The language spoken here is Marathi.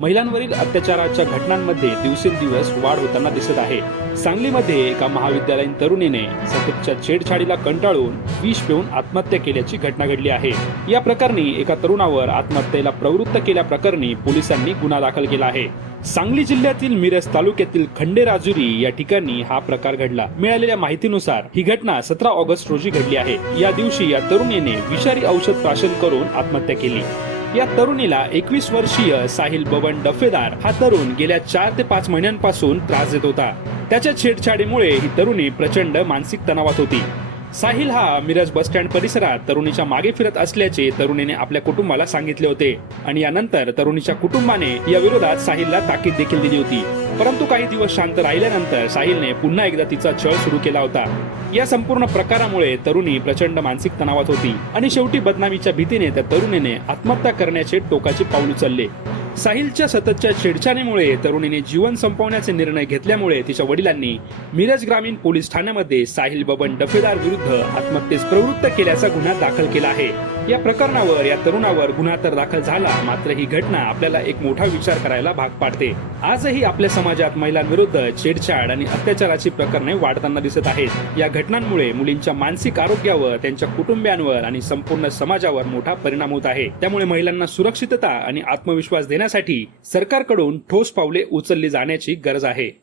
महिलांवरील अत्याचाराच्या घटनांमध्ये दिवसेंदिवस वाढ होताना दिसत आहे. सांगलीमध्ये एका महाविद्यालयीन तरुणीने सततच्या छेडछाडीला कंटाळून विष पिऊन आत्महत्या केल्याची घटना घडली आहे. या प्रकरणी एका तरुणावर आत्महत्येला प्रवृत्त केल्याप्रकरणी पोलिसांनी गुन्हा दाखल केला आहे. सांगली जिल्ह्यातील मिरज तालुक्यातील खंडेराजुरी या ठिकाणी हा प्रकार घडला. मिळालेल्या माहितीनुसार ही घटना सतरा ऑगस्ट रोजी घडली आहे. या दिवशी या तरुणीने विषारी औषध प्राशन करून आत्महत्या केली. या तरुणीला एकवीस वर्षीय साहिल बबन डफेदार हा तरुण गेल्या चार ते पाच महिन्यांपासून त्रास देत होता. त्याच्या छेडछाडीमुळे ही तरुणी प्रचंड मानसिक तणावात होती. साहिल हा मिरज बस स्टँड परिसरात तरुणीच्या मागे फिरत असल्याचे तरुणीने आपल्या कुटुंबाला सांगितले होते. आणि यानंतर तरुणीच्या कुटुंबाने या विरोधात साहिलला ताकीद देखील दिली होती. परंतु काही दिवस शांत राहिल्यानंतर साहिलने पुन्हा एकदा तिचा छळ सुरू केला होता. या संपूर्ण प्रकारामुळे तरुणी प्रचंड मानसिक तणावात होती. आणि शेवटी बदनामीच्या भीतीने त्या तरुणीने आत्महत्या करण्याचे टोकाचे पाऊल उचलले. साहिलच्या सततच्या छेडछाणीमुळे तरुणीने जीवन संपवण्याचे निर्णय घेतल्यामुळे तिच्या वडिलांनी मिरज ग्रामीण पोलीस ठाण्यामध्ये साहिल बबन डफेदार विरुद्ध आत्महत्येस प्रवृत्त केल्याचा गुन्हा दाखल केला आहे. या प्रकरणावर या तरुणावर गुन्हा तर दाखल झाला मात्र ही घटना आपल्याला एक मोठा विचार करायला भाग पाडते. आजही आपल्या समाजात महिलांविरुद्ध छेडछाड आणि अत्याचाराची प्रकरणे वाढताना दिसत आहेत. या घटनांमुळे मुलींच्या मानसिक आरोग्यावर त्यांच्या कुटुंबियांवर आणि संपूर्ण समाजावर मोठा परिणाम होत आहे. त्यामुळे महिलांना सुरक्षितता आणि आत्मविश्वास देण्यासाठी सरकारकडून ठोस पावले उचलली जाण्याची गरज आहे.